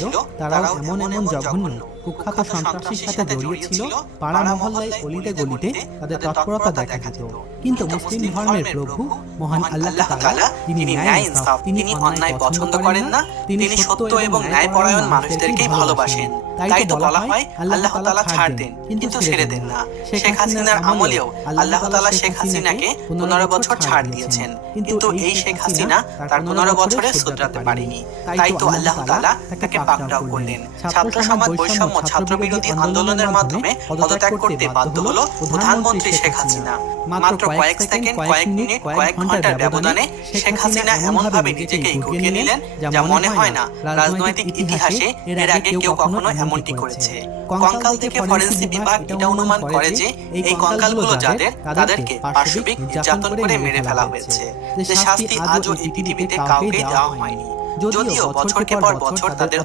ছিল তারাও এমন এমন জঘন্য কুখ্যাত সন্ত্রাসীর সাথে জড়িয়ে ছিল, পাড়া মহল্লায় অলিতে গলিতে তাদের তৎপরতা দেখা যেত। কিন্তু মুসলিম ধর্মের প্রভু মহান আল্লাহ তাআলা, তিনি ন্যায় ইনসাফ, তিনি অন্যায় পছন্দ করেন না, তিনি সত্য এবং ন্যায়পরায়ণ মানুষদেরকেই ভালোবাসেন। তাই তো বলা হয় আল্লাহ তাআলা ছাড় দেন কিন্তু ছেড়ে দেন না। শেখ হাসিনার আমলেও আল্লাহ তাআলা শেখ হাসিনাকে 15 বছর ছাড় দিয়েছেন, কিন্তু এই শেখ হাসিনা তার 15 বছরে শুধরাতে পারেনি। তাই তো আল্লাহ তাআলা তাকে পাকড়াও করলেন। ছাত্র সমাজ বৈষম্য ছাত্র বিরোধী আন্দোলনের মাধ্যমে পদত্যাগ করতে বাধ্য হলো প্রধানমন্ত্রী শেখ হাসিনা। মাত্র কয়েক সেকেন্ড, কয়েক মিনিট, কয়েক ঘন্টার ব্যবধানে শেখ হাসিনা এমনভাবে নিজেকে গুটিয়ে নিলেন যা মনে হয় না রাজনৈতিক ইতিহাসে এর আগে কেউ কখনো এমনটি করেছে। কঙ্কাল দেখে ফরেনসিক বিভাগ এটা অনুমান করে যে এই কঙ্কালগুলো যাদের, তাদেরকে পাশবিক নির্যাতন করে মেরে ফেলা হয়েছে। যে শাস্তি আজও এই পৃথিবীতে কাউকে দেওয়া হয়নি। যদিও বছরকে পর বছর তাদের